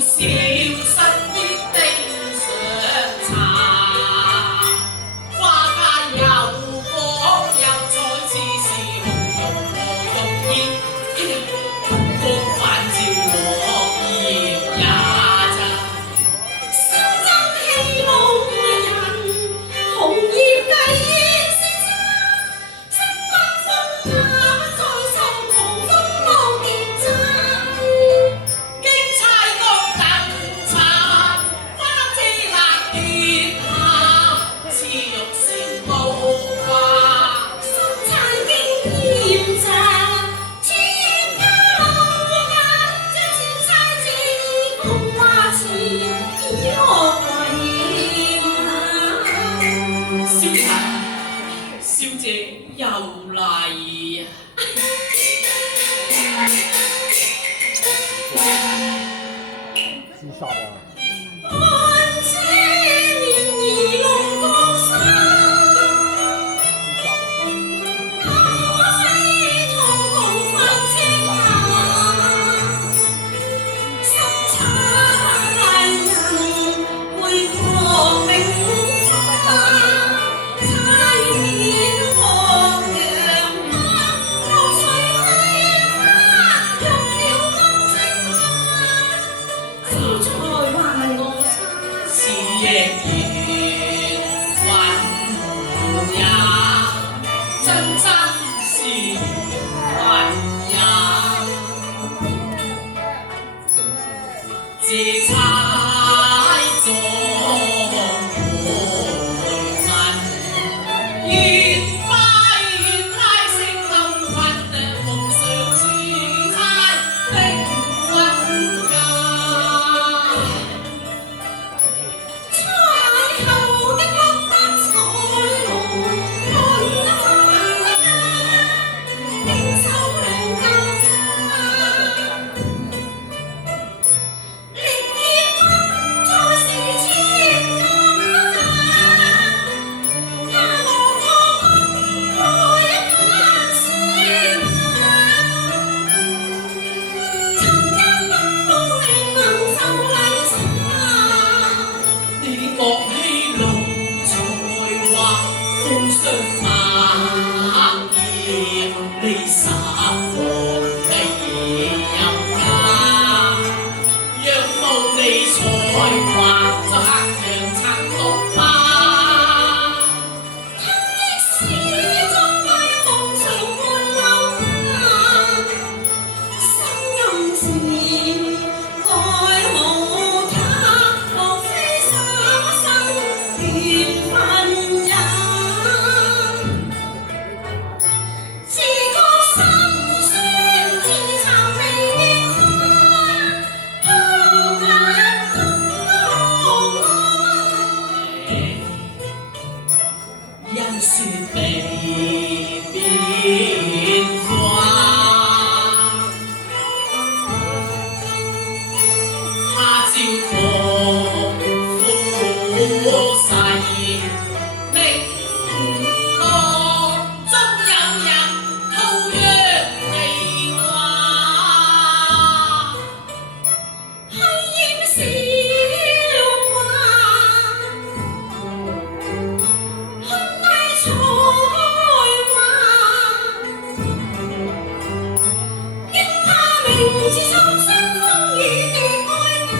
小身邊的上茶，花間又火又再次是紅玉葉，光返照落葉也咋。心中氣傲人，紅葉繼煙先生，星光風雅不再受狂風浪跌爭。經差公等茶，花枝辣跌下，似玉成高掛。心差經驗茶，此葉家老眼，將前差子風花前以惡為馬。小姐又嚟啊！自殺啊！看這年兒龍江山，自殺啊！我非同共分清下，心差人會過明花，差面黃楊花，露水飛花，用了金青花。自在還我差，是夜月雲也，真是雲也。自猜中回問，越快越太性暗困，夢想自猜的婚嫁。初邂逅的綠燈彩虹，看得花家，經手兩家。力竭不再是千家，他無可愛一番鮮花。曾經不保你能受禮差，你莫欺龍才華，風霜馬劍，你殺王你有家。若無你才華，就黑羊殘毒吧。他的始終為夢長伴留下，心暗時愛無他，莫非三生緣分也。自覺心酸，自慚未變化，何眼空愛。因雪未變化，他朝同苦誓，明浪中有人吐約離華，虛掩是辱華，空低才華，驚怕明知心傷風雨奪愛家。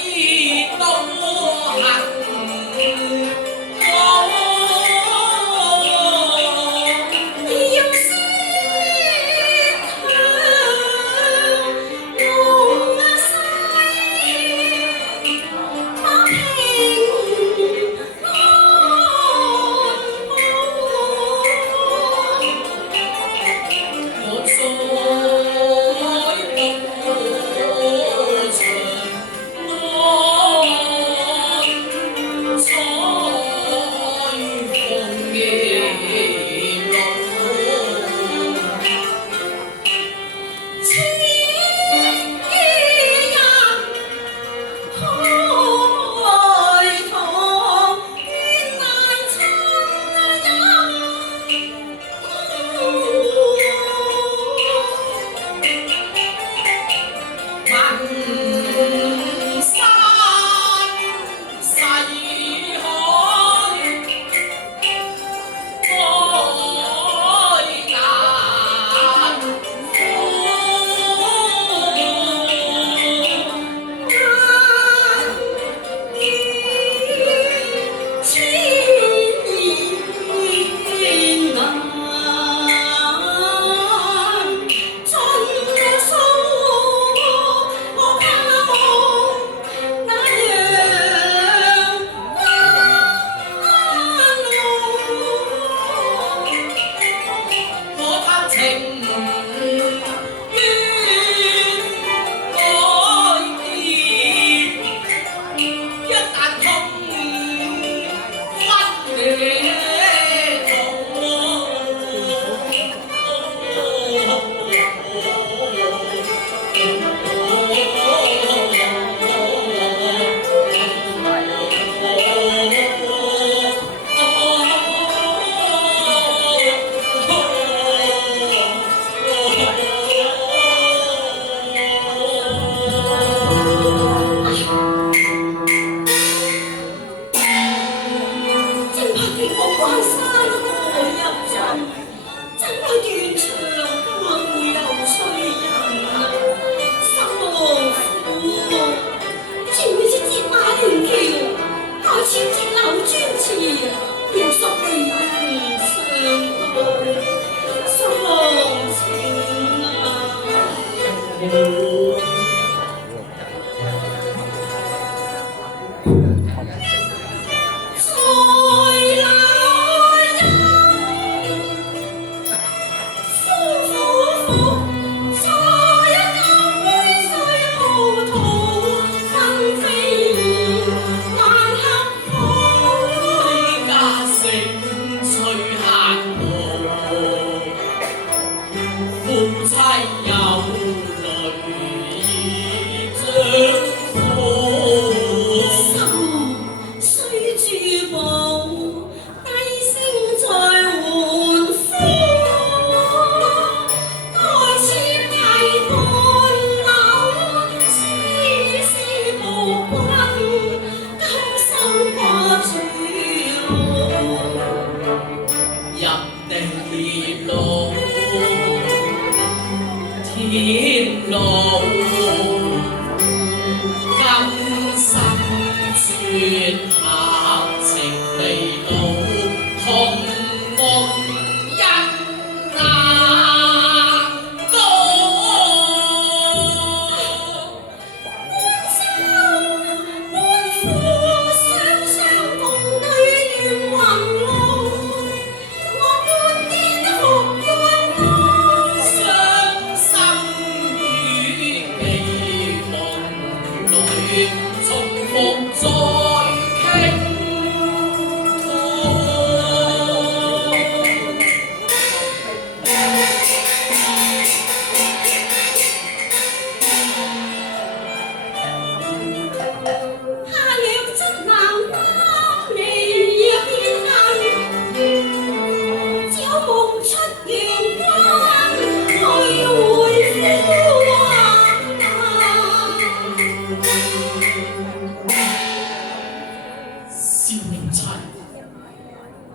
幾多恨我關山河入盡，怎會斷腸不由催人啊！心樂苦樂，全會是鐵馬連橋，待千節流專詞，描述離人相對，心浪情啊！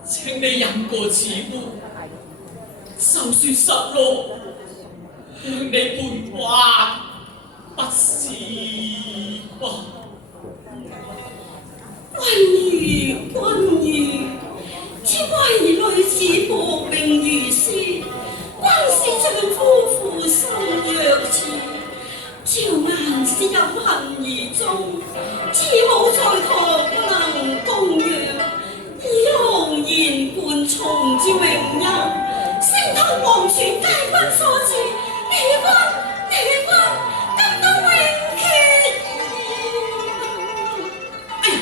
請你飲過此杯，就算失落，向你盤桓不是吧？君如，此為女子薄命如斯，關是丈夫負心若痴。朝顏是有恨而終，此母在堂不能供養。以紅顏冠重之榮休，升堂黃泉皆君所賜，你君更當永決意。哎呀，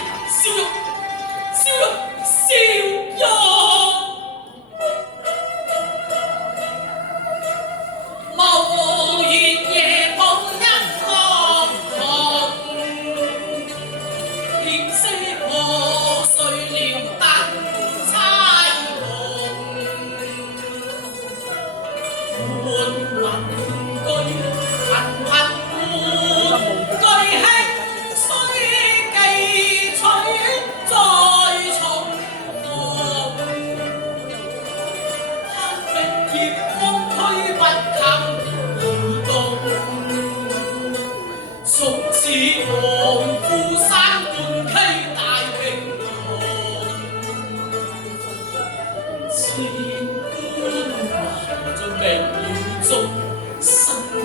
笑容，無月夜抱一堂紅，天色破碎了燈猜紅，換雲居頻居興，雖記取再重逢，黑明葉風推不及移動，從此望富山半溪大平洋，千般懷盡明月中，心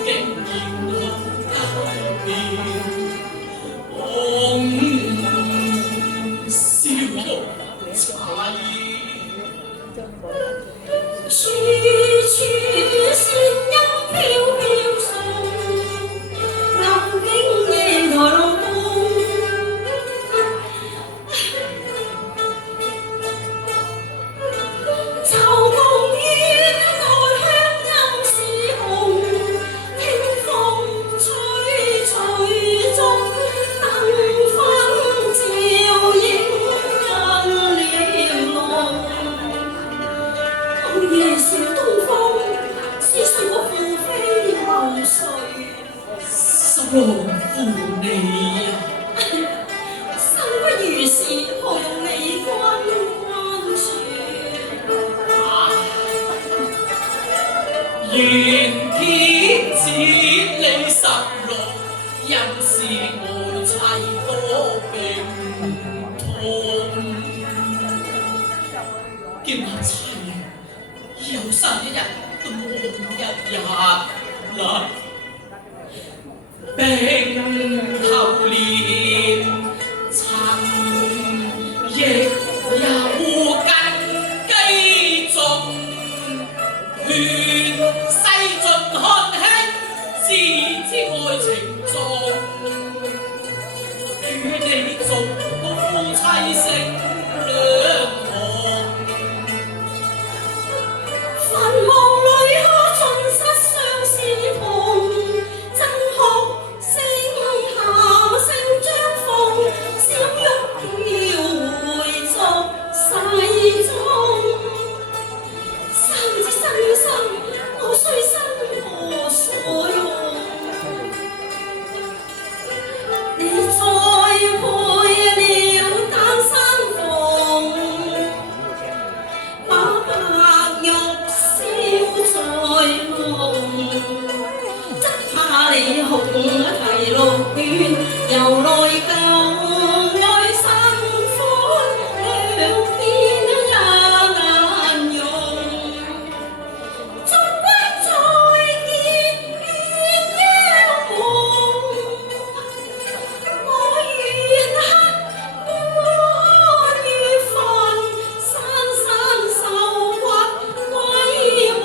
境現空街邊。笑容詫異，處處仙音飄飄送，暗景夜台路東。愁夢於內鄉音是紅，聽風吹中，燈分照映人簾籠。夜笑東風，是誰我負非流水？心浪負你呀！生不如是，何用你君關注？願天子你實錄，因是愛妻多病痛，見那妻有生一日都夢一日啦，病頭連塵亦有根基重，勸世盡看輕，自知愛情重，與你做個夫妻性兩行。墳墓裏可盡失相思痛，真哭聲喊聲張風，小玉飄回逐世中。三之生生，我雖生何所用？你再配了單身鳳，把白玉燒在夢，則怕你紅提綠卷，又內舊愛新歡，兩邊也難容。終歸再見鴛鴦夢，我願恨安於墳，山山受屈歸無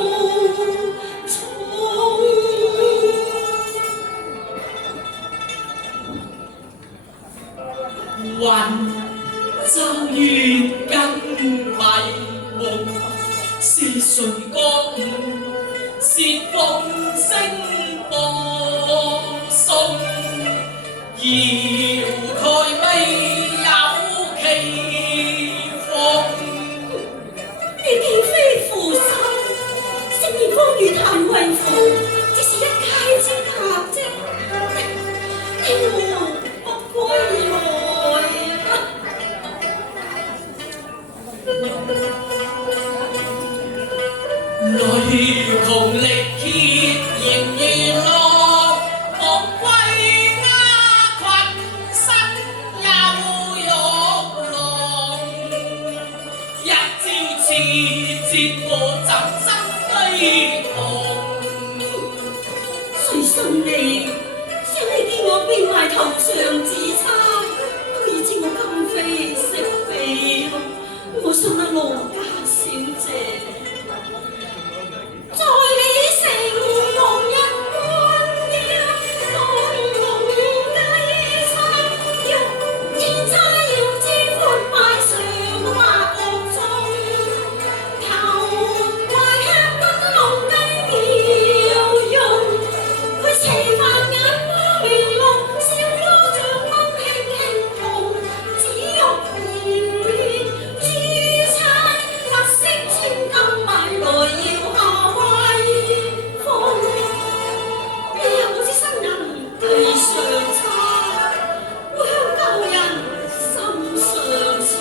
從。雲晝月更迷夢，是誰歌舞，是鳳聲播送，瑤台未有奇逢。你既非負心，雖然風雨嘆為父，只是一介之客啫。聽我不歸來啊！雷窮力竭仍如落，莫歸鴉群身有玉郎。一朝刺折我怎生歸堂？誰信你？想你見我變賣頭上紫釵，都已知我今非昔比咯。我信得羅家小姐。在你城夢一般嘅東夢雞餐，玉燕釵要知寬擺上花屋中，頭懷香燈籠雞妙用，佢斜白眼花面綠，笑咯像蚊輕輕痛，紫玉綿綿珠釵，白色穿金買來要下威風，你又好似新人對上差，會向舊人心上刺。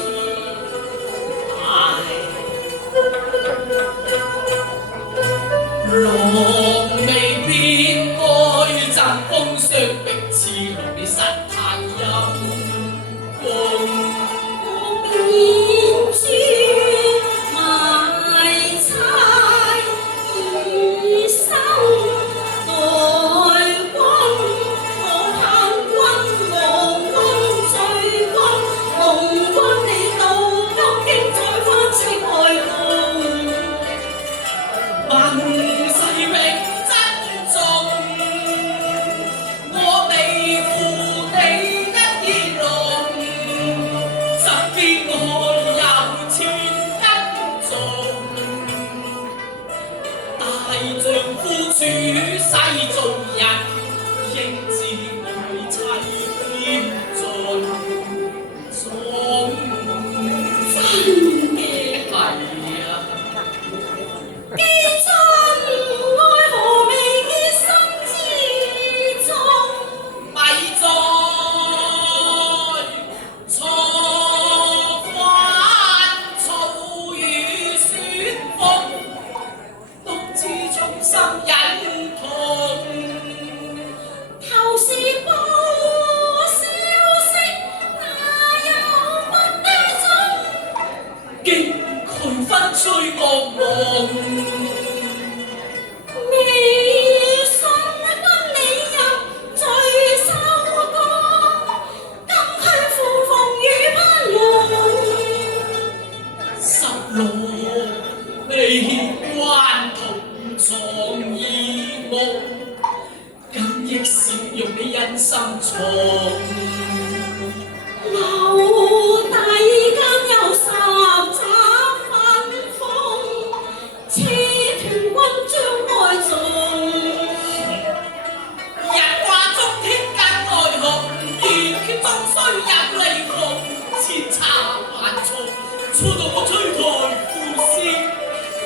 狼未變，愛贈風霜逼刺龍，你實太陰公。我變豬賣差以生待君，我盼君望君醉君，夢君你到東京再翻切愛夢。問世榮珍重，我未負你一龍，身邊我有千斤重，大丈夫處世做人，應知愛妻添盡忠。真嘅係啊。既真愛何未結心之中，咪在錯關草雨雪風，獨自重生吹個夢。未信跟你入聚首歌，金區附逢雨不濃。十六未關同床異夢，今亦笑容你印心重。樓底間有十雜粉風，車團軍將愛縱。日掛中天間愛紅，熱血終須入離紅。千差萬錯，錯到我吹台呼絲，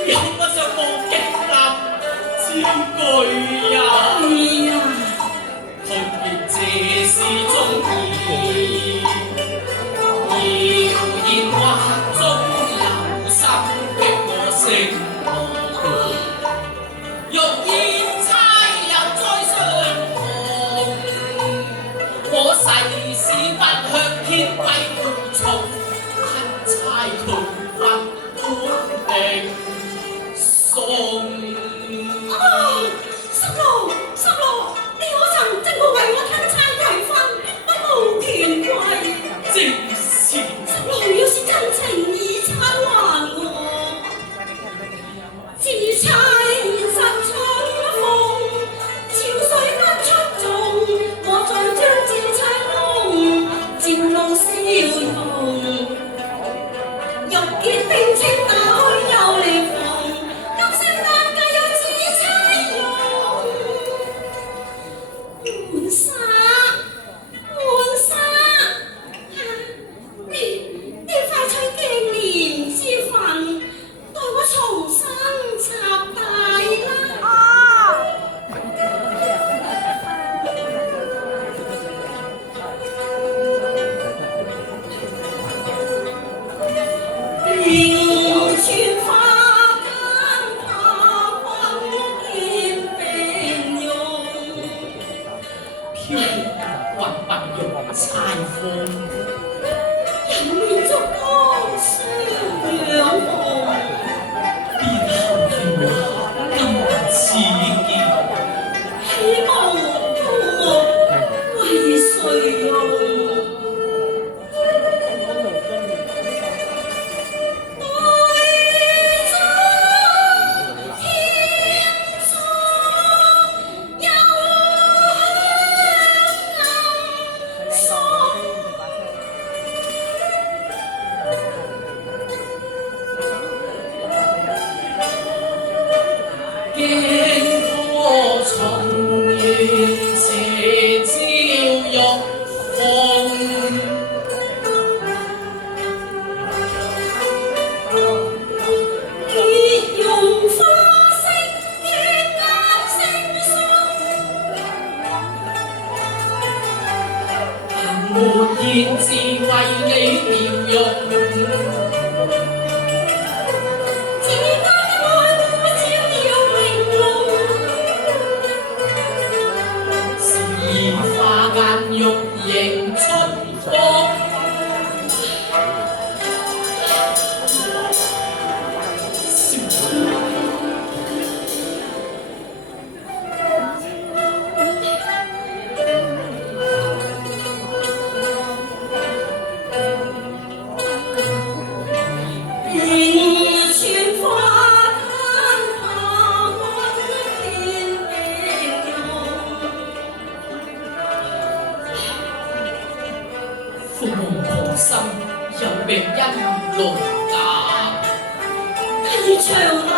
有不上無極立千句呀。特別這是中意，謠言話中有心的我聲夢，欲言猜又再相逢。我誓是不向天規負從，恨猜佢分本定送。十六，你可曾真會為我吞猜提分，不無權貴？正是十六，要是真情已餐還我，自猜現實春風，潮水不出眾，我再將自猜夢，漸露笑容。玉潔冰清打開又裂縫，金色單計有自猜用。換紗，你快取紀念之份，待我重新插帶啦。迎春花間怕困見病容。飄雲不用猜風，人面燭光雙兩紅，別後緣話今似見，希望高木為誰用？經過重圓斜照玉鳳，別用花色血壓惺忪，憑沒言字為你描容。自間的愛護照耀玲瓏，是花間玉迎春風。迎春花間怕困見病容。父母同心，有命因勞假。低長流